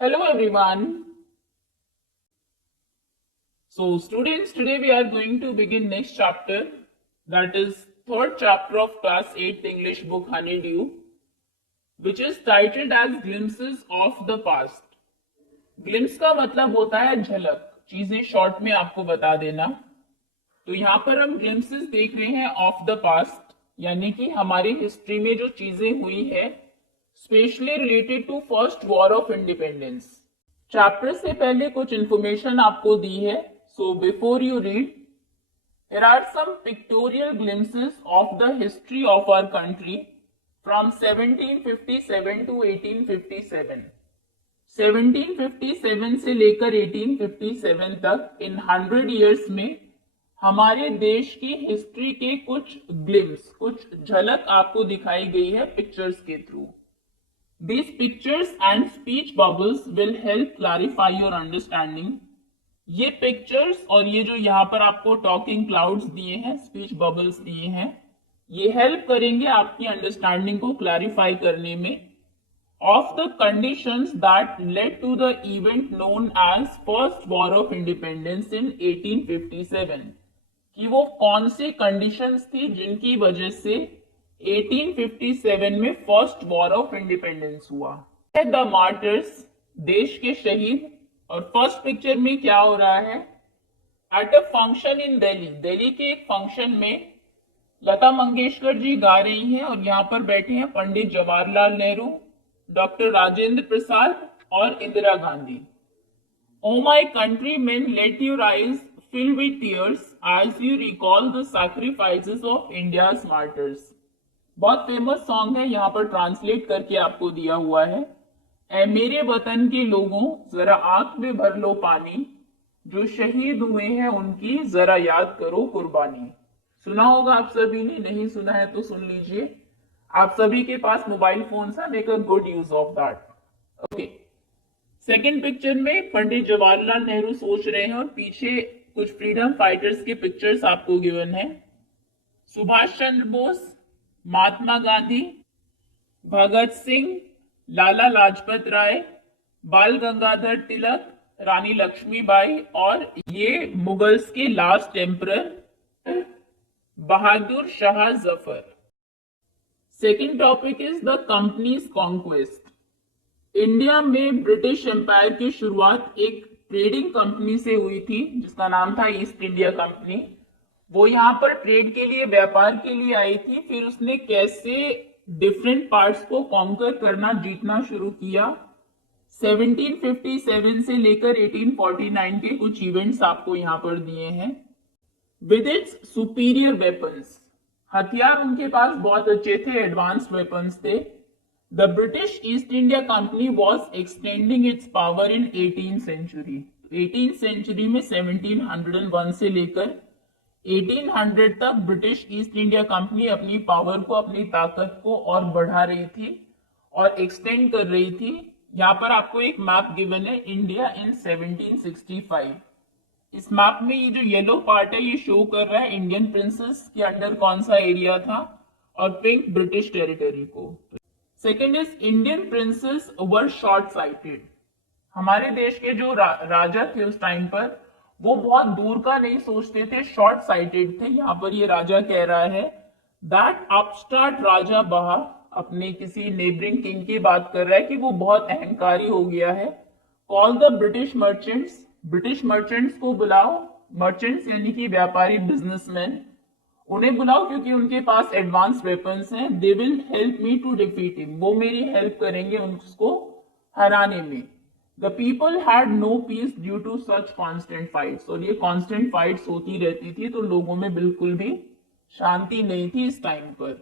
Hello everyone. So students, today we are going to begin next chapter, that is third chapter of class 8th English book Honeydew, which is titled as Glimpses of the Past. Glimpse का मतलब होता है झलक, चीजें short में आपको बता देना। तो यहाँ पर हम ग्लिम्सेस देख रहे हैं ऑफ द पास्ट, यानी कि हमारी हिस्ट्री में जो चीजें हुई है, specially related to first war of independence. Chapter से पहले कुछ इंफॉर्मेशन आपको दी है, so before you read, here are some pictorial glimpses of the history of our country from 1757 to 1857. 1757 से लेकर 1857 तक इन 100 years में हमारे देश की हिस्ट्री के कुछ ग्लिम्स, कुछ झलक आपको दिखाई गई है पिक्चर्स के through. These pictures and speech bubbles will help clarify your understanding. ये पिक्चर्स और ये जो यहाँ पर आपको टॉकिंग क्लाउड्स दिए हैं, स्पीच बबल्स दिए हैं, ये हेल्प करेंगे आपकी अंडरस्टैंडिंग को क्लैरिफाई करने में of the conditions that led to the event known as first war of independence in 1857, कि वो कौन सी कंडीशंस थी जिनकी वजह से 1857 में फर्स्ट वॉर ऑफ इंडिपेंडेंस हुआ। द मार्टर्स, देश के शहीद। और फर्स्ट पिक्चर में क्या हो रहा है, at a function in Delhi, Delhi के एक फंक्शन में लता मंगेशकर जी गा रही हैं और यहाँ पर बैठे हैं पंडित जवाहरलाल नेहरू, डॉक्टर राजेंद्र प्रसाद और Indira Gandhi. O my countryman, let your eyes fill with tears as you recall the sacrifices of India's martyrs। बहुत फेमस सॉन्ग है, यहाँ पर ट्रांसलेट करके आपको दिया हुआ है। ऐ मेरे वतन के लोगों जरा आंख में भर लो पानी, जो शहीद हुए हैं उनकी जरा याद करो कुर्बानी। सुना होगा आप सभी ने, नहीं सुना है तो सुन लीजिए। आप सभी के पास मोबाइल फोन है, make a good use of that. Okay, second picture में पंडित जवाहरलाल नेहरू सोच रहे हैं और पीछे कुछ फ्रीडम फाइटर्स के पिक्चर्स आपको गिवन है। सुभाष चंद्र बोस, महात्मा गांधी, भगत सिंह, लाला लाजपत राय, बाल गंगाधर तिलक, रानी लक्ष्मीबाई और ये मुगल्स के last emperor Bahadur Shah Zafar. Second topic is the companies conquest. India में ब्रिटिश एम्पायर की शुरुआत एक ट्रेडिंग कंपनी से हुई थी जिसका नाम था ईस्ट इंडिया कंपनी। वो यहाँ पर ट्रेड के लिए, व्यापार के लिए आई थी। फिर उसने कैसे डिफरेंट पार्ट्स को कॉन्कर करना, जीतना शुरू किया। 1757 से लेकर 1849 के कुछ इवेंट्स आपको यहाँ पर दिए हैं। विद इट्स सुपीरियर वेपन्स, हथियार उनके पास बहुत अच्छे थे, एडवांस वेपन्स थे। The British East India Company was extending its power in 18th century. 18th century में 1701 से लेकर 1800 तक ब्रिटिश ईस्ट इंडिया कंपनी अपनी पावर को, अपनी ताकत को और बढ़ा रही थी और एक्सटेंड कर रही थी। यहाँ पर आपको एक मैप गिवन है, इंडिया इन 1765। इस मैप में ये जो येलो पार्ट है ये शो कर रहा है इंडियन प्रिंसेस के अंडर कौन सा एरिया था, और पिंक ब्रिटिश टेरिटरी को। Second is Indian princess were short sighted. हमारे देश के जो राजा थे उस टाइम पर, वो बहुत दूर का नहीं सोचते थे, शॉर्ट साइटेड थे। यहाँ पर ये राजा कह रहा है दैट अपस्टार्ट राजा बहा, अपने किसी नेबरिंग किंग की बात कर रहा है कि वो बहुत अहंकारी हो गया है। Call the British merchants, British merchants को बुलाओ। मर्चेंट्स यानी कि व्यापारी, बिजनेसमैन, उन्हें बुलाओ क्योंकि उनके पास एडवांस वेपन्स हैं। They will help me to defeat him, वो मेरी हेल्प करेंगे उसको हराने में। The people had no peace due to such constant fights, और ये constant fights होती रहती थी तो लोगों में बिल्कुल भी शांति नहीं थी इस टाइम पर।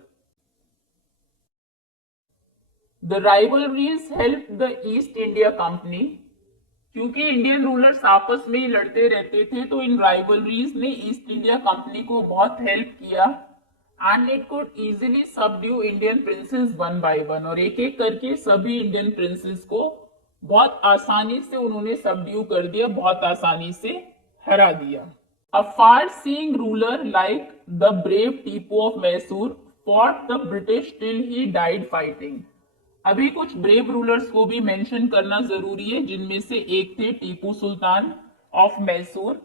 The rivalries helped the East India Company, क्योंकि इंडियन रूलर्स आपस में ही लड़ते रहते थे तो इन राइवलरीज ने ईस्ट इंडिया कंपनी को बहुत हेल्प किया। And it could easily subdue Indian princess one by one, और एक एक करके सभी इंडियन प्रिंसेस को बहुत आसानी से उन्होंने सबड्यू कर दिया, बहुत आसानी से हरा दिया। A far seeing ruler like the brave Tipu of Mysore fought the British till he died fighting। अभी कुछ ब्रेव रूलर्स को भी मेंशन करना जरूरी है, जिनमें से एक थे टीपू सुल्तान ऑफ मैसूर।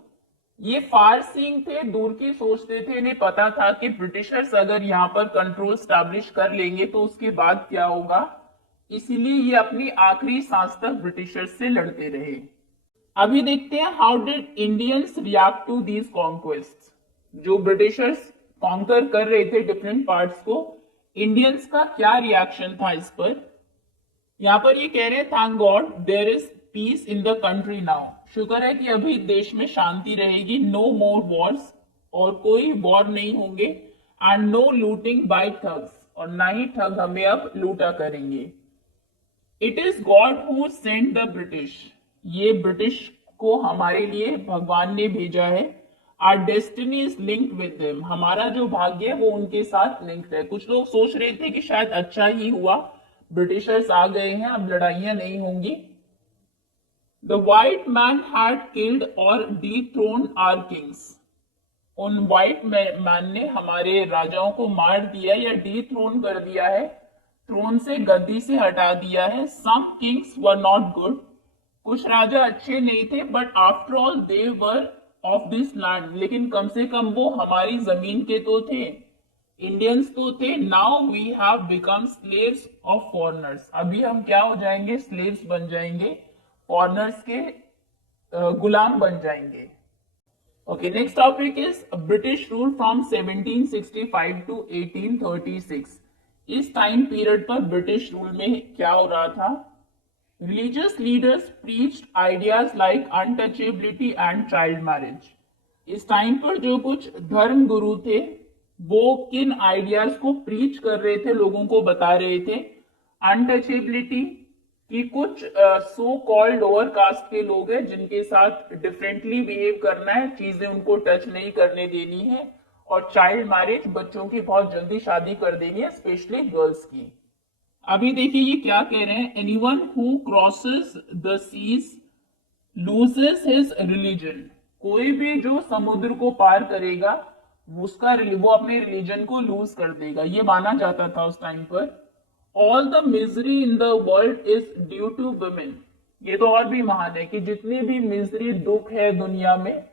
ये फार सीइंग थे, दूर की सोचते थे, इन्हें पता था कि ब्रिटिशर्स अगर यहाँ पर कंट्रोल स्टैब्लिश कर लेंगे तो उसके बाद क्या होगा, इसीलिए ये अपनी आखिरी सांस तक ब्रिटिशर्स से लड़ते रहे। अभी देखते हैं how did Indians react to these conquest. जो ब्रिटिशर्स कॉन्कर कर रहे थे डिफरेंट पार्ट्स को, इंडियंस का क्या रिएक्शन था इस पर। यहाँ पर ये कह रहे हैं thank God there is peace in the country now. शुक्र है कि अभी देश में शांति रहेगी, नो मोर वॉर्स, और कोई वॉर नहीं होंगे, and no looting by thugs, और ना ही ठग हमें अब लूटा करेंगे। It is God who sent the British, ये ब्रिटिश को हमारे लिए भगवान ने भेजा है। Our destiny is linked with them, हमारा जो भाग्य है वो उनके साथ लिंक्ड है। कुछ लोग सोच रहे थे कि शायद अच्छा ही हुआ ब्रिटिशर्स आ गए हैं, अब लड़ाइयां नहीं होंगी। The white man had killed और डिथ्रोन्ड आवर किंग्स, उन व्हाइट मैन ने हमारे राजाओं को मार दिया या डिथ्रोन कर दिया है, थ्रोन से, गद्दी से हटा दिया है। सम किंग्स वर नॉट गुड, कुछ राजा अच्छे नहीं थे, but after all they were of this land, लेकिन कम से कम वो हमारी जमीन के तो थे, इंडियंस तो थे। Now we have become slaves of foreigners, अभी हम क्या हो जाएंगे, स्लेव्स बन जाएंगे, फॉरेनर्स के गुलाम बन जाएंगे। Okay, next topic is British rule from 1765 to 1836। इस टाइम पीरियड पर ब्रिटिश रूल में क्या हो रहा था। Religious leaders preached ideas like untouchability and child marriage. इस टाइम पर जो कुछ धर्म गुरु थे वो किन आइडियाज को प्रीच कर रहे थे, लोगों को बता रहे थे। अनटचेबिलिटी कि कुछ सो कॉल्ड लोअर कास्ट के लोग हैं जिनके साथ डिफरेंटली बिहेव करना है, चीजें उनको टच नहीं करने देनी है। और चाइल्ड मैरिज, बच्चों की बहुत जल्दी शादी कर देनी है, स्पेशली गर्ल्स की। अभी देखिए ये क्या कह रहे हैं, anyone who crosses the seas loses his religion, कोई भी जो समुद्र को पार करेगा वो अपने रिलीजन को लूज कर देगा, ये माना जाता था उस टाइम पर। All the misery in the world is due to women, ये तो और भी महान है कि जितनी भी मिजरी, दुख है दुनिया में,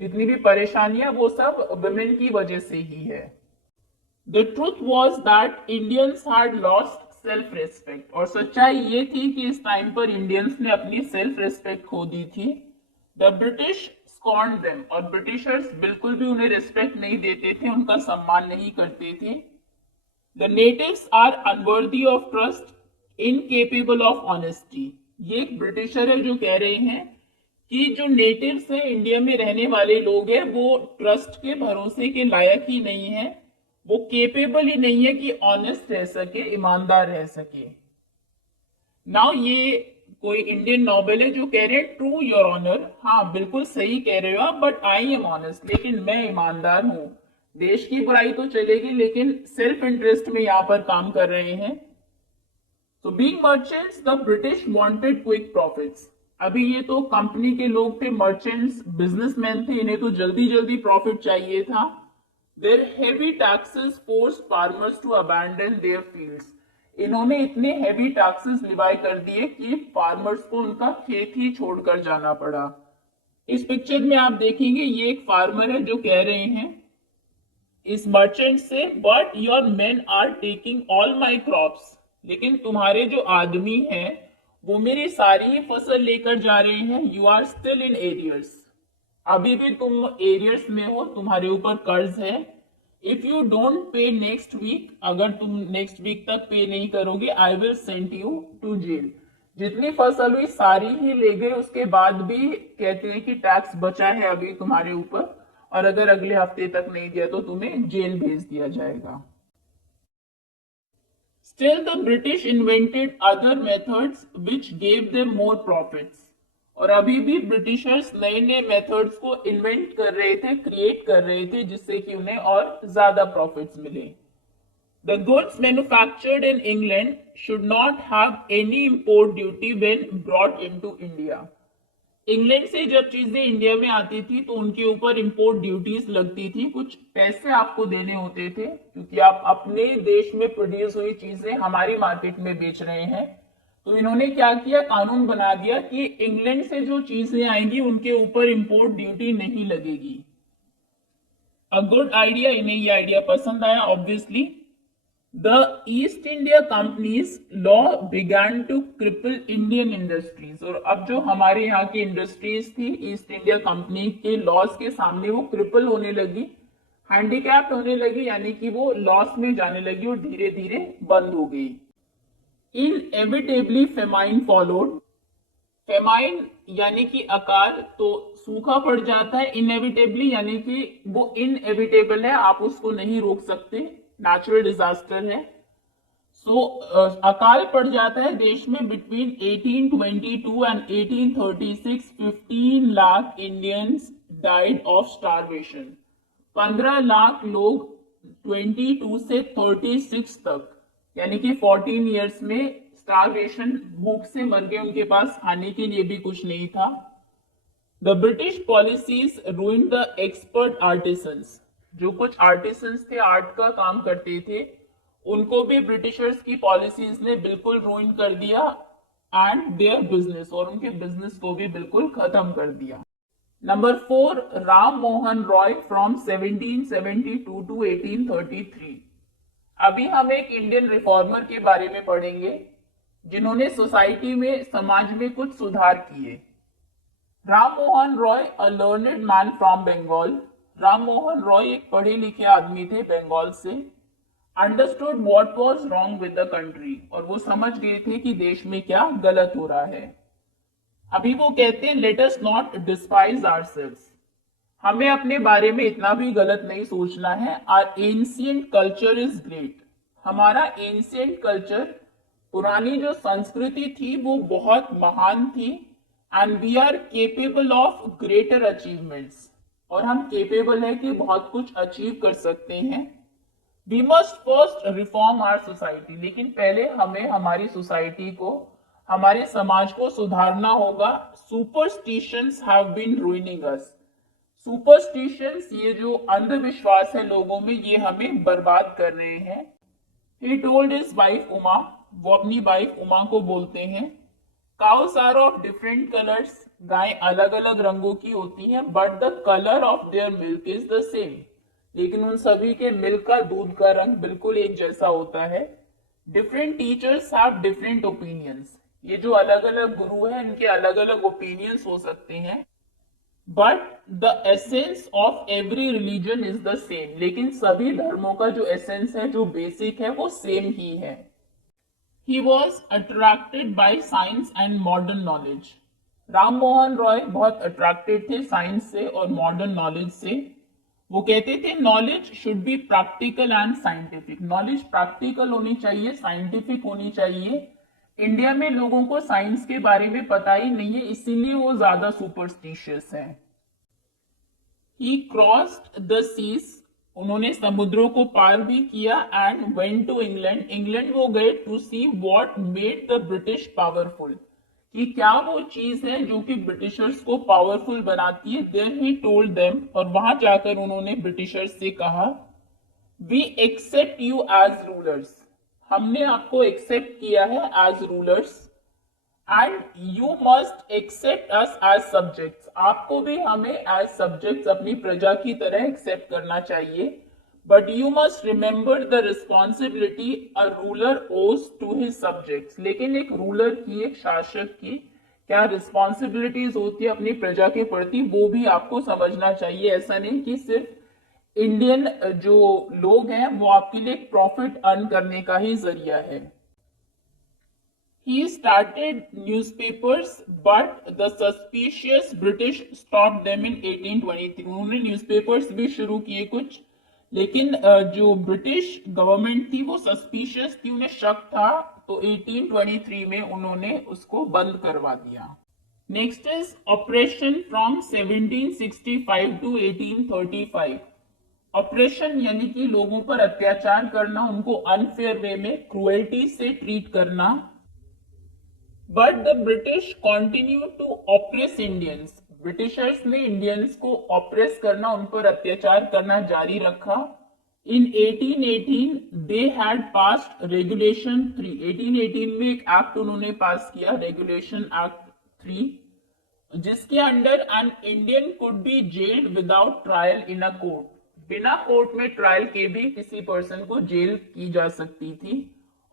जितनी भी परेशानियां, वो सब वुमेन की वजह से ही है। The truth was that Indians had lost self respect, और सच्चाई ये थी कि इस टाइम पर इंडियंस ने अपनी सेल्फ रिस्पेक्ट खो दी थी। द ब्रिटिश स्कॉर्न्ड देम, और ब्रिटिशर्स बिल्कुल भी उन्हें रिस्पेक्ट नहीं देते थे, उनका सम्मान नहीं करते थे। The natives are unworthy of trust, incapable of honesty, ये एक ब्रिटिशर है जो कह रहे हैं कि जो नेटिव्स हैं, इंडिया में रहने वाले लोग हैं, वो ट्रस्ट के भरोसे के लायक ही नहीं है, वो केपेबल ही नहीं है कि ऑनेस्ट रह सके, ईमानदार रह सके। नाउ ये कोई इंडियन नोबेल है जो कह रहे हैं ट्रू योर ऑनर, हाँ बिल्कुल सही कह रहे हो आप, बट आई एम ऑनेस्ट, लेकिन मैं ईमानदार हूं। देश की बुराई तो चलेगी लेकिन सेल्फ इंटरेस्ट में यहां पर काम कर रहे हैं। तो being merchants the British wanted quick profits, अभी ये तो कंपनी के लोग थे, मर्चेंट्स बिजनेसमैन थे, इन्हें तो जल्दी जल्दी प्रॉफिट चाहिए था। Their heavy taxes forced farmers to abandon their fields. इन्होंने इतने हेवी टैक्सेस लिवाई कर दिए कि फार्मर्स को उनका खेत ही छोड़कर जाना पड़ा। इस पिक्चर में आप देखेंगे ये एक फार्मर है जो कह रहे हैं इस मर्चेंट से, but your men are taking all my crops, लेकिन तुम्हारे जो आदमी हैं वो मेरी सारी फसल लेकर जा रहे हैं। You are still in arrears, अभी भी तुम एरियर्स में हो, तुम्हारे ऊपर कर्ज है। If you don't pay next week, अगर तुम नेक्स्ट वीक तक पे नहीं करोगे, I will send you to jail. जितनी फसल हुई सारी ही ले गए, उसके बाद भी कहते हैं कि टैक्स बचा है अभी तुम्हारे ऊपर, और अगर अगले हफ्ते तक नहीं दिया तो तुम्हें जेल भेज दिया जाएगा। Still the British invented other methods which gave them more profits, और अभी भी ब्रिटिशर्स नए नए मेथड्स को इन्वेंट कर रहे थे, क्रिएट कर रहे थे, जिससे कि उन्हें और ज्यादा प्रॉफिट्स मिले। The goods manufactured in England should not have any import duty when brought into India, England से जब चीजें इंडिया में आती थी तो उनके ऊपर इंपोर्ट ड्यूटीज लगती थी, कुछ पैसे आपको देने होते थे क्योंकि आप अपने देश में प्रोड्यूस हुई चीजें हमारी मार्केट में बेच रहे हैं। तो इन्होंने क्या किया, कानून बना दिया कि इंग्लैंड से जो चीजें आएंगी उनके ऊपर इंपोर्ट ड्यूटी नहीं लगेगी। अ गुड आइडिया, इन्हें ये आइडिया पसंद आया obviously. The East India Company's law began to cripple Indian industries, और अब जो हमारे यहाँ की इंडस्ट्रीज थी ईस्ट इंडिया कंपनी के लॉस के सामने वो क्रिपल होने लगी, हैंडीकैप्ड होने लगी, यानी कि वो लॉस में जाने लगी और धीरे धीरे बंद हो गई। इनएविटेबली फेमाइन फॉलोड, फेमाइन यानी कि अकाल, तो सूखा पड़ जाता है। इनएविटेबली यानी कि वो इनएविटेबल है, आप उसको नहीं रोक सकते, नेचुरल डिजास्टर है। सो अकाल पड़ जाता है देश में between 1822 and 1836। 15 lakh Indians died of starvation, 15 lakh लोग 22 से 36 तक यानी कि 14 इयर्स में स्टारवेशन, भूख से मर गए, उनके पास खाने के लिए भी कुछ नहीं था। The British policies ruined the expert artisans, जो कुछ आर्टिसंस थे, आर्ट का काम करते थे, उनको भी ब्रिटिशर्स की पॉलिसीज ने बिल्कुल रूइन कर दिया, एंड देयर बिजनेस, और उनके बिजनेस को भी बिल्कुल खत्म कर दिया। Number 4, Ram Mohan Roy from 1772 to 1833। अभी हम एक इंडियन रिफॉर्मर के बारे में पढ़ेंगे जिन्होंने सोसाइटी में, समाज में कुछ सुधार किए। Ram Mohan Roy, a learned man from Bengal. Ram Mohan Roy एक पढ़े लिखे आदमी थे बंगाल से। Understood what was wrong with the country, और वो समझ गए थे कि देश में क्या गलत हो रहा है। अभी वो कहते हैं let us not despise ourselves, हमें अपने बारे में इतना भी गलत नहीं सोचना है। Our ancient culture is great, हमारा एंशिएंट कल्चर, पुरानी जो संस्कृति थी वो बहुत महान थी। And we are capable of greater achievements, और हम केपेबल है कि बहुत कुछ अचीव कर सकते हैं। We must first reform our society, लेकिन पहले हमें हमारी सोसाइटी को, हमारे समाज को सुधारना होगा। Superstitions have been ruining us, superstitions, ये जो अंधविश्वास है लोगों में, ये हमें बर्बाद कर रहे हैं। He told his wife Uma, वो अपनी वाइफ उमा को बोलते हैं, cows are of different colours, गाय अलग अलग रंगों की होती हैं, but the colour of their milk is the same, लेकिन उन सभी के मिल्क का, दूध का रंग बिल्कुल एक जैसा होता है। Different teachers have different opinions, ये जो अलग अलग गुरु हैं इनके अलग अलग ओपिनियंस हो सकते हैं, but the essence of every religion is the same, लेकिन सभी धर्मों का जो एसेंस है, जो बेसिक है, वो सेम ही है। He was attracted by science and modern knowledge. Ram Mohan Roy बहुत अट्रैक्टेड थे साइंस से और मॉडर्न नॉलेज से। वो कहते थे knowledge should be practical and scientific, knowledge practical होनी चाहिए, साइंटिफिक होनी चाहिए। इंडिया में लोगों को साइंस के बारे में पता ही नहीं है, इसीलिए वो ज्यादा सुपरस्टिशियस हैं। He crossed the seas, उन्होंने समुद्रों को पार भी किया, and went to England, England वो गए to see what made the British powerful, कि क्या वो चीज है जो कि ब्रिटिशर्स को पावरफुल बनाती है। देन ही टोल्ड देम, और वहां जाकर उन्होंने ब्रिटिशर्स से कहा, we accept you as rulers, हमने आपको एक्सेप्ट किया है as rulers, and you must accept us as subjects, आपको भी हमें एज सब्जेक्ट्स, अपनी प्रजा की तरह एक्सेप्ट करना चाहिए। But you must remember the responsibility a ruler ओज टू हिज सब्जेक्ट्स, लेकिन एक रूलर की, एक शासक की क्या रिस्पॉन्सिबिलिटीज होती है अपनी प्रजा के प्रति, वो भी आपको समझना चाहिए। ऐसा नहीं कि सिर्फ इंडियन जो लोग हैं वो आपके लिए प्रॉफिट अर्न करने का ही जरिया है। He started newspapers, but the suspicious British stopped them in 1823. उन्होंने न्यूज़पेपर्स भी शुरू किए कुछ, लेकिन जो ब्रिटिश गवर्नमेंट थी वो सस्पिशियस थी, उन्हें शक था, तो 1823 में उन्होंने उसको बंद करवा दिया। Next is operation from 1765 to 1835। Operation यानी कि लोगों पर अत्याचार करना, उनको अनफेयर वे में, क्रुएल्टी से ट्रीट करना। But the British continue to oppress Indians, Britishers ने इंडियंस को ऑप्रेस करना, उन पर अत्याचार करना जारी रखा। In 1818 they had passed regulation 3, 1818 में एक एक्ट उन्होंने पास किया, रेगुलेशन एक्ट 3, जिसके under an Indian could be gelled without trial in a court, बिना कोर्ट में ट्रायल के भी किसी पर्सन को जेल की जा सकती थी।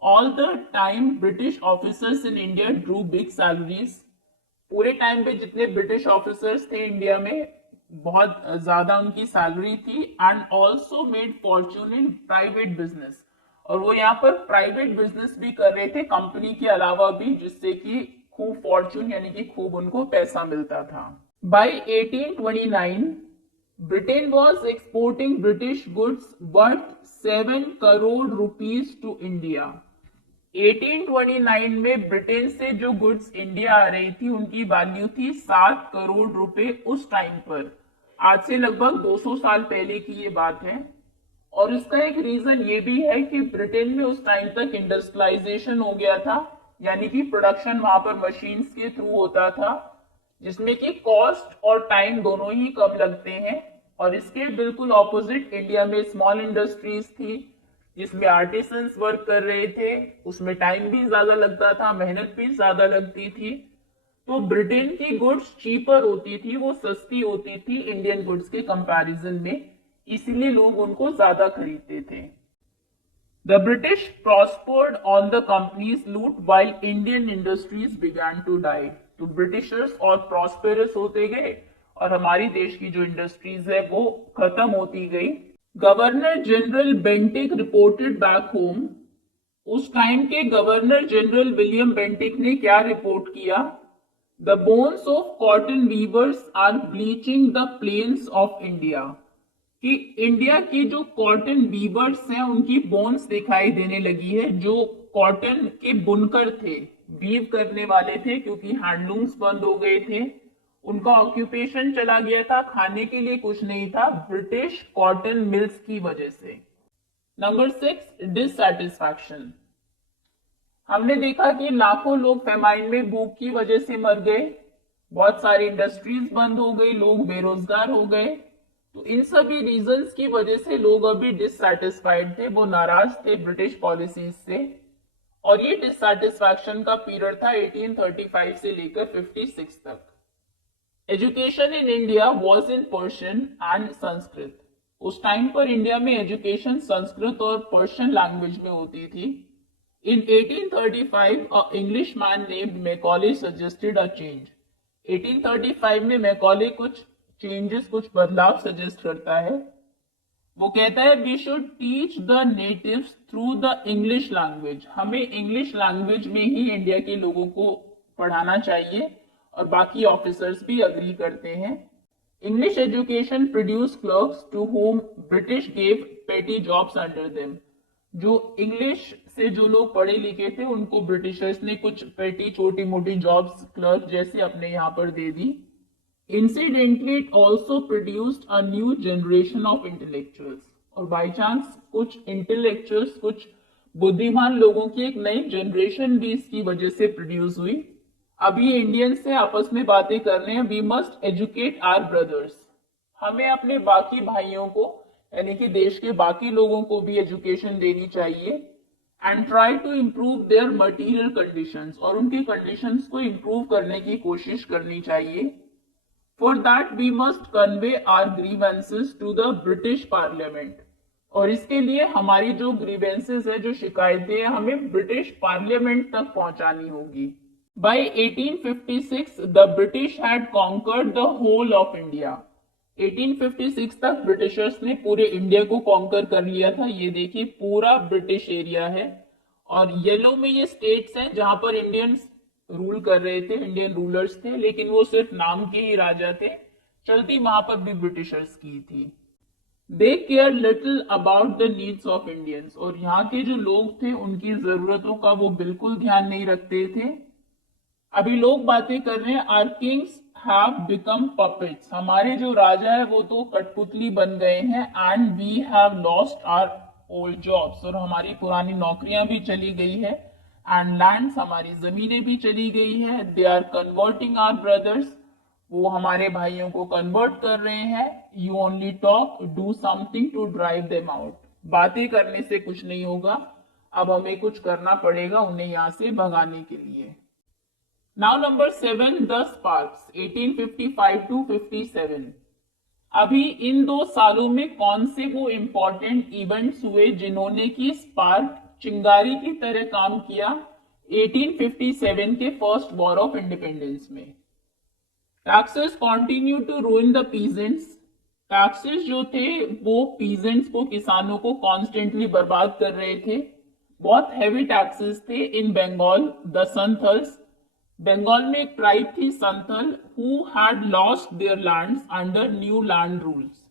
All the time British officers in India Drew big salaries, पूरे टाइम पे जितने ब्रिटिश ऑफिसर्स थे इंडिया में बहुत ज्यादा उनकी सैलरी थी। And also made Fortune in private business, और वो यहाँ पर प्राइवेट बिजनेस भी कर रहे थे कंपनी के अलावा भी, जिससे कि खूब फॉर्च्यून यानी कि खूब उनको पैसा मिलता था। By 1829 Britain was exporting British goods worth 7 crore rupees to India. 1829 में ब्रिटेन से जो गुड्स इंडिया आ रही थी उनकी वैल्यू थी 7 करोड़ रुपए उस टाइम पर। आज से लगभग 200 साल पहले की ये बात है। और इसका एक रीजन ये भी है कि ब्रिटेन में उस टाइम तक इंडस्ट्रियलाइजेशन हो गया था, यानी कि प्रोडक्शन वहां पर मशीन्स के थ्रू होता था, जिसमें कि कॉस्ट और टाइम दोनों ही कम लगते हैं। और इसके बिल्कुल ऑपोजिट इंडिया में स्मॉल इंडस्ट्रीज थी, जिसमें आर्टिसंस वर्क कर रहे थे, उसमें टाइम भी ज्यादा लगता था, मेहनत भी ज्यादा लगती थी। तो ब्रिटेन की गुड्स चीपर होती थी, वो सस्ती होती थी इंडियन गुड्स के कंपैरिजन में, इसीलिए लोग उनको ज्यादा खरीदते थे। The British prospered on the company's loot while Indian industries began to die, तो ब्रिटिशर्स और प्रॉस्पेरस होते गए और हमारी देश की जो इंडस्ट्रीज है वो खत्म होती गई। Governor general Bentinck reported back home, उस टाइम के गवर्नर जनरल विलियम बेंटिक ने क्या रिपोर्ट किया? The bones of cotton weavers are bleaching the plains of India, कि इंडिया की जो कॉटन वीवर्स हैं उनकी बोन्स दिखाई देने लगी है। जो कॉटन के बुनकर थे, वीव करने वाले थे, क्योंकि हैंडलूम्स बंद हो गए थे, उनका ऑक्यूपेशन चला गया था, खाने के लिए कुछ नहीं था ब्रिटिश कॉटन मिल्स की वजह से। Number 6, dissatisfaction. हमने देखा कि लाखों लोग फेमाइन में भूख की वजह से मर गए, बहुत सारी इंडस्ट्रीज बंद हो गई, लोग बेरोजगार हो गए। तो इन सभी रीजंस की वजह से लोग अभी डिससैटिस्फाइड थे, वो नाराज थे ब्रिटिश पॉलिसीज से। और ये डिससैटिस्फैक्शन का पीरियड था 1835 से लेकर 56 तक। Education in India was in Persian and Sanskrit, उस टाइम पर इंडिया में एजुकेशन संस्कृत और पर्शियन लैंग्वेज में होती थी। In 1835 a Englishman named Macaulay suggested a change, 1835 में मैकॉले कुछ चेंजेस, कुछ बदलाव सजेस्ट करता है। वो कहता है we should teach the natives through the English language, हमें इंग्लिश लैंग्वेज में ही इंडिया के लोगों को पढ़ाना चाहिए, और बाकी ऑफिसर्स भी अग्री करते हैं। English education produce clerks to home British gave petty jobs under them, जो इंग्लिश से जो लोग पढ़े लिखे थे उनको ब्रिटिशर्स ने कुछ पेटी छोटी मोटी जॉब्स क्लर्क जैसे अपने यहाँ पर दे दी। Incidentally it also produced a new generation of intellectuals, और बाई चांस कुछ इंटेलेक्चुअल्स, कुछ बुद्धिमान लोगों की एक नई जनरेशन भी इसकी वजह से प्रोड्यूस हुई। अभी इंडियन से आपस में बातें कर रहे हैं, we must educate our brothers, हमें अपने बाकी भाइयों को यानी कि देश के बाकी लोगों को भी एजुकेशन देनी चाहिए। And try to improve their material conditions, और उनकी कंडीशंस को इम्प्रूव करने की कोशिश करनी चाहिए। For that we must convey our grievances to the British parliament, और इसके लिए हमारी जो ग्रीवेंसेस है, जो शिकायतें हैं, हमें ब्रिटिश पार्लियामेंट तक पहुंचानी होगी। By 1856, the British had conquered the whole of India. 1856 तक ब्रिटिशर्स ने पूरे इंडिया को कॉन्कर कर लिया था। ये देखिए पूरा ब्रिटिश एरिया है, और येलो में ये स्टेट्स हैं जहां पर इंडियंस रूल कर रहे थे, इंडियन रूलर्स थे, लेकिन वो सिर्फ नाम के ही राजा थे, चलती वहां पर भी ब्रिटिशर्स की थी। They care little about the needs of Indians, और यहाँ के जो लोग थे उनकी जरूरतों का वो बिल्कुल ध्यान नहीं रखते थे। अभी लोग बातें कर रहे हैं our kings have become puppets, हमारे जो राजा है वो तो कठपुतली बन गए हैं। And we have lost our old jobs, और हमारी पुरानी नौकरियां भी चली गई है। एंड लैंड्स, हमारी जमीनें भी चली गई है। They are converting our brothers, वो हमारे भाइयों को कन्वर्ट कर रहे हैं। You only talk, do something to drive them out, बातें करने से कुछ नहीं होगा, अब हमें कुछ करना पड़ेगा उन्हें यहाँ से भगाने के लिए। Now number 7, the sparks 1855 to 57। अभी इन 2 सालों में कौन से वो इंपॉर्टेंट इवेंट्स हुए जिन्होंने की स्पार्क, चिंगारी की तरह काम किया 1857 के फर्स्ट वॉर ऑफ इंडिपेंडेंस में। Taxes continue to ruin the peasants, taxes जो थे वो पीजेंट्स को, किसानों को कॉन्स्टेंटली बर्बाद कर रहे थे। बहुत हैवी टैक्सेस थे इन बंगाल। द संथल्स, बंगाल में एक ट्राइब थी Santhal, who had lost their lands under new land rules.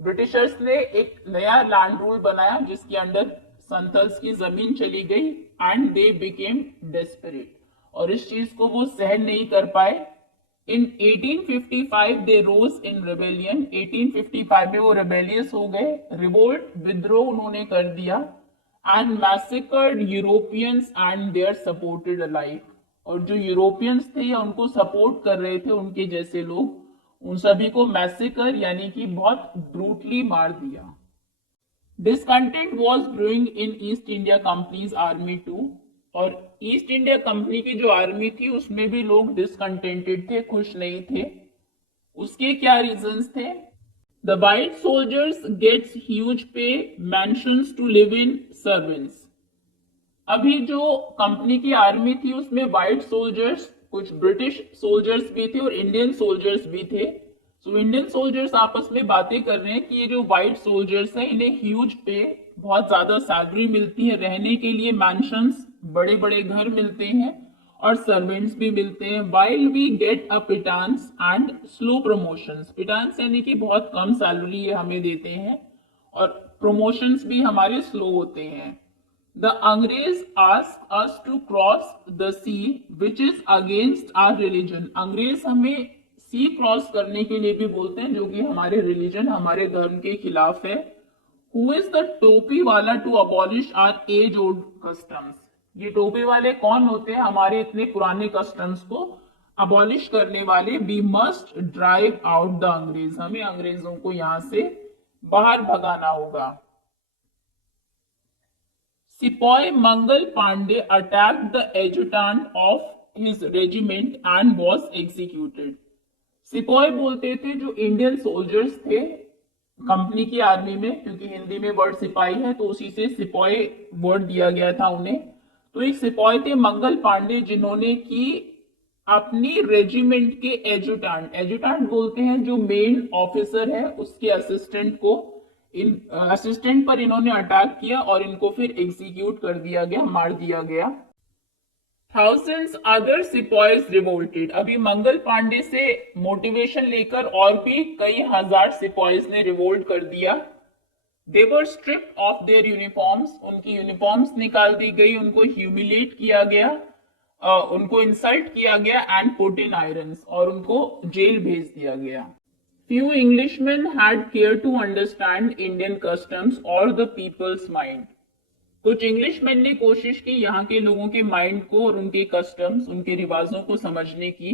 Britishers ने एक नया लैंड रूल बनाया जिसके अंडर संथल्स की जमीन चली गई एंड दे बिकेम डेस्परेट, और इस चीज को वो सहन नहीं कर पाए। इन 1855 दे रोज इन रेबेलियन, 1855 में वो रेबेलियस हो गए, रिवोल्ट, विद्रोह उन्होंने कर दिया, and massacred Europeans and their supported alive, और जो यूरोपियंस थे या उनको सपोर्ट कर रहे थे उनके जैसे लोग, उन सभी को मैसेकर यानी कि बहुत ब्रूटली मार दिया। Discontent was growing in East India company's army too, और ईस्ट इंडिया कंपनी की जो आर्मी थी उसमें भी लोग डिसकंटेंटेड थे, खुश नहीं थे। उसके क्या रीजंस थे? The white soldiers get huge pay, mansions to live in, servants. अभी जो कंपनी की आर्मी थी उसमें व्हाइट सोल्जर्स, कुछ ब्रिटिश सोल्जर्स भी थे और इंडियन सोल्जर्स भी थे। सो इंडियन सोल्जर्स आपस में बातें कर रहे हैं कि ये जो व्हाइट सोल्जर्स हैं इन्हें ह्यूज पे, बहुत ज्यादा सैलरी मिलती है, रहने के लिए मैंशंस, बड़े बड़े घर मिलते हैं और सर्वेंट्स भी मिलते हैं। While we get a pittance and slow promotions, pittance यानी कि बहुत कम सैलरी ये हमें देते हैं और प्रमोशंस भी हमारे स्लो होते हैं। The Angrez ask us to cross the sea, which is against our religion. अंग्रेज हमें सी क्रॉस करने के लिए भी बोलते हैं, जो कि हमारे रिलीजन, हमारे धर्म के खिलाफ है। Who is the टोपी वाला to abolish our age old customs? ये टोपी वाले कौन होते हैं? हमारे इतने पुराने कस्टम्स को अबॉलिश करने वाले। We must drive out the अंग्रेज, हमें अंग्रेजों को यहां से बाहर भगाना होगा। सिपाही Mangal Pandey attacked the adjutant of his regiment and was executed. सिपाही बोलते थे जो इंडियन सोल्जर्स थे कंपनी की आर्मी में, क्योंकि हिंदी में वर्ड सिपाही है तो उसी से सिपाही वर्ड दिया गया था उन्हें। तो एक सिपाही थे मंगल पांडे जिन्होंने की अपनी रेजिमेंट के एजुटेंट, एजुटेंट बोलते हैं जो मेन ऑफिसर है उसके असिस्टेंट को, इन असिस्टेंट पर इन्होंने अटैक किया और इनको फिर एग्जीक्यूट कर दिया गया, मार दिया गया। थाउजेंड्स अदर सिपाहीज रिवोल्टेड, अभी मंगल पांडे से मोटिवेशन लेकर और भी कई हजार सिपाहीज ने रिवोल्ट कर दिया। दे वर स्ट्रिप्ड ऑफ देयर यूनिफॉर्म्स, उनकी यूनिफॉर्म्स निकाल दी गई, उनको ह्यूमिलेट किया गया, उनको इंसल्ट किया गया एंड पुट इन आयरन्स, और उनको जेल भेज दिया गया। Few Englishmen had cared to understand Indian customs or the people's mind. कुछ इंग्लिशमैन ने कोशिश की यहाँ के लोगों के माइंड को और उनके कस्टम्स, उनके रिवाजों को समझने की।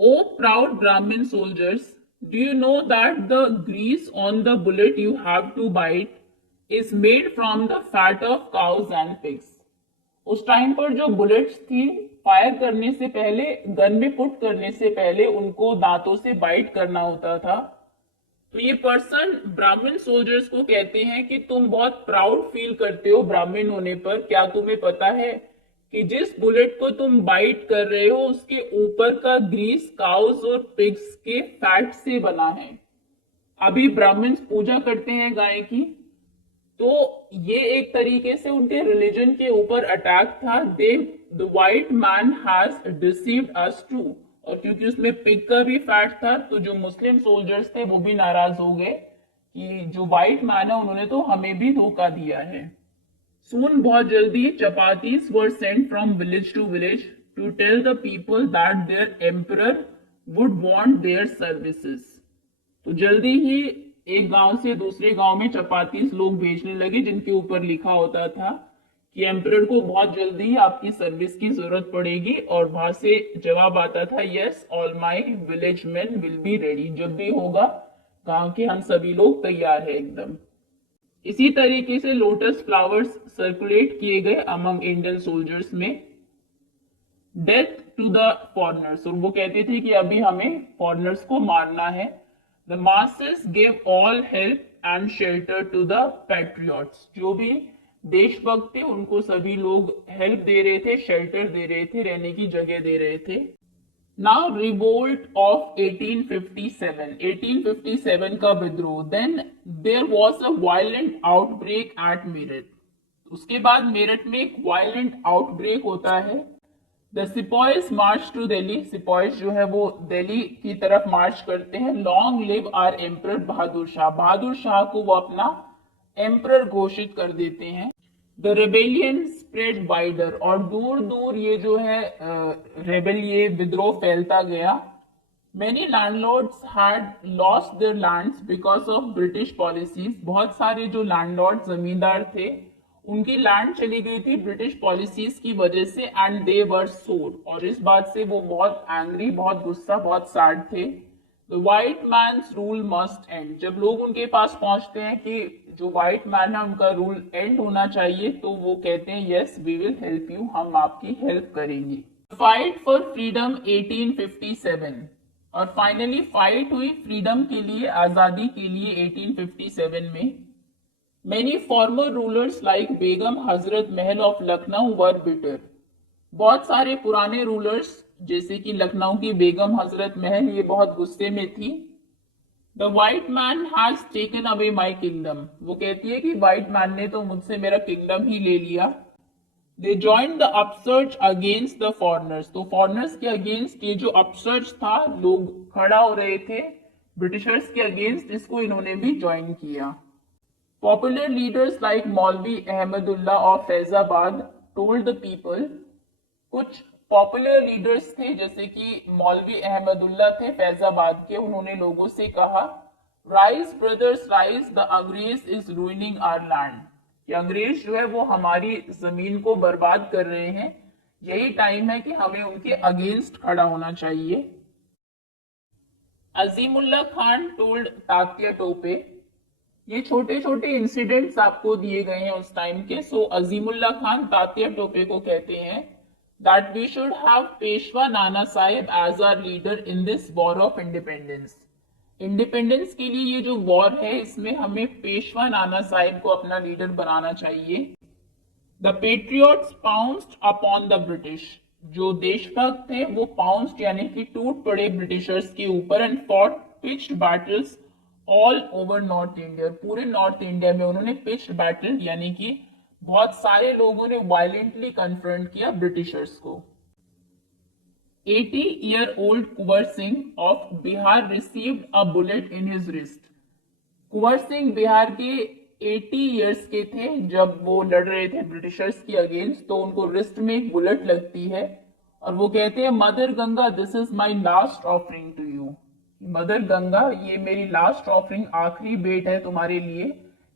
O proud Brahmin soldiers, do you know that the grease on the bullet you have to bite is made from the fat of cows and pigs? उस टाइम पर जो बुलेट्स थी, फायर करने से पहले, गन में पुट करने से पहले उनको दांतों से बाइट करना होता था। तो ये पर्सन ब्राह्मण सोल्जर्स को कहते हैं कि तुम बहुत प्राउड फील करते हो ब्राह्मण होने पर, क्या तुम्हें पता है कि जिस बुलेट को तुम बाइट कर रहे हो उसके ऊपर का ग्रीस काउस और पिग्स के फैट से बना है। अभी ब्राह्मण पूजा करते हैं गाय की, तो ये एक तरीके से उनके रिलीजन के ऊपर अटैक था। The white man has deceived us too, और क्योंकि उसमें पिग का भी फैट था तो जो मुस्लिम सोल्जर्स थे वो भी नाराज हो गए कि जो व्हाइट मैन है उन्होंने तो हमें भी धोखा दिया है। सून, बहुत जल्दी, chapatis were sent from village to village to tell the people that their emperor would want their services. तो जल्दी ही एक गांव से दूसरे गांव में चपातीस लोग भेजने लगे जिनके ऊपर लिखा होता था कि एम्परर को बहुत जल्दी आपकी सर्विस की जरूरत पड़ेगी, और वहां से जवाब आता था yes all my village man will be ready, जब भी होगा गांव के हम सभी लोग तैयार है एकदम। इसी तरीके से लोटस फ्लावर्स सर्कुलेट किए गए अमंग इंडियन सोल्जर्स में। डेथ टू द फॉरनर्स, और वो कहते थे कि अभी हमें फॉरनर्स को मारना है। The masses give all help and shelter to the patriots, जो भी देशभक्त थे उनको सभी लोग हेल्प दे रहे थे, शेल्टर दे रहे थे, रहने की जगह दे रहे थे। नाउ रिवोल्ट ऑफ 1857, 1857 का विद्रोह। Then there was a violent outbreak at Meerut, उसके बाद मेरठ में एक वायलेंट आउटब्रेक होता है। The sepoys march to Delhi, sepoys जो है वो दिल्ली की तरफ मार्च करते हैं। Long live our emperor Bahadur Shah, Bahadur Shah को वो अपना एम्परर घोषित कर देते हैं। द रेबेलियन स्प्रेड वाइडर, और दूर दूर ये जो है ये विद्रोह फैलता गया। Many landlords had lost their lands because of British policies, बहुत सारे जो लैंडलॉर्ड जमींदार थे उनकी लैंड चली गई थी ब्रिटिश पॉलिसीज की वजह से, एंड दे वर सोर, और इस बात से वो बहुत एंग्री, बहुत गुस्सा, बहुत सैड थे। The white man's rule must end, जब लोग उनके पास पहुंचते हैं कि जो व्हाइट मैन है उनका रूल एंड होना चाहिए, तो वो कहते हैं yes we will help you, हम आपकी हेल्प करेंगे। फाइट फॉर फ्रीडम 1857, और फाइनली फाइट हुई फ्रीडम के लिए, आजादी के लिए 1857 में। Many former rulers like Begum Hazrat Mahal of Lucknow were bitter, बहुत सारे पुराने रूलर्स जैसे कि लखनऊ की बेगम हजरत महल ये बहुत गुस्से में थी। The white man has taken away my kingdom, वो कहती है कि व्हाइट मैन ने तो मुझसे मेरा किंगडम ही ले लिया। They join the upsurge against the foreigners, तो फॉरनर्स के अगेंस्ट ये जो अपसर्च था, लोग खड़ा हो रहे थे ब्रिटिशर्स के अगेंस्ट, इसको इन्होंने भी ज्वाइन किया। Popular leaders like मौलवी Ahmadullah of Faizabad told the people, कुछ पॉपुलर लीडर्स थे जैसे कि मौलवी अहमदुल्ला थे फैजाबाद के, उन्होंने लोगों से कहा राइज ब्रदर्स राइज, द अंग्रेज इज रूइनिंग आवर लैंड, कि अंग्रेज जो है वो हमारी जमीन को बर्बाद कर रहे हैं, यही टाइम है कि हमें उनके अगेंस्ट खड़ा होना चाहिए। अजीमुल्ला खान टोल्ड तात्या टोपे, ये छोटे छोटे इंसिडेंट्स आपको दिए गए हैं उस टाइम के। सो अजीमुल्ला खान तात्या टोपे को कहते हैं that we should have Peshwa Nana Saheb as our leader in this war of independence, independence के लिए ये जो वॉर है इसमें हमें पेशवा नाना साहेब को अपना लीडर बनाना चाहिए। The patriots pounced upon the British, जो देशभक्त थे वो पाउंस्ड यानी कि टूट पड़े ब्रिटिशर्स के ऊपर, and fought pitched battles all over north India, पूरे नॉर्थ इंडिया में उन्होंने पिच्ड बैटल यानी कि बहुत सारे लोगों ने वायलेंटली कन्फ्रंट किया ब्रिटिशर्स को। 80 year old Kunwar Singh of Bihar received a bullet in his wrist, Kunwar Singh Bihar के 80 ईयर्स के थे जब वो लड़ रहे थे ब्रिटिशर्स के अगेंस्ट, तो उनको रिस्ट में एक बुलेट लगती है, और वो कहते हैं mother Ganga this is my last offering to you, mother Ganga ये मेरी लास्ट ऑफरिंग, आखिरी भेंट है तुम्हारे लिए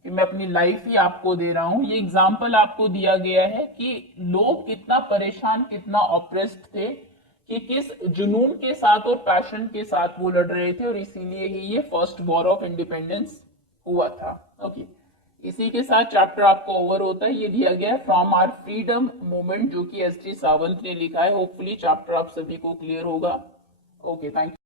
कि मैं अपनी लाइफ ही आपको दे रहा हूं। ये एग्जाम्पल आपको दिया गया है कि लोग कितना परेशान, कितना ऑप्रेस्ड थे, कि किस जुनून के साथ और पैशन के साथ वो लड़ रहे थे, और इसीलिए ही ये फर्स्ट वॉर ऑफ इंडिपेंडेंस हुआ था। ओके, इसी के साथ चैप्टर आपको ओवर होता है। ये दिया गया है फ्रॉम आवर फ्रीडम मूवमेंट, जो कि एस डी सावंत ने लिखा है। होपफुली चैप्टर आप सभी को क्लियर होगा। Okay, thank you.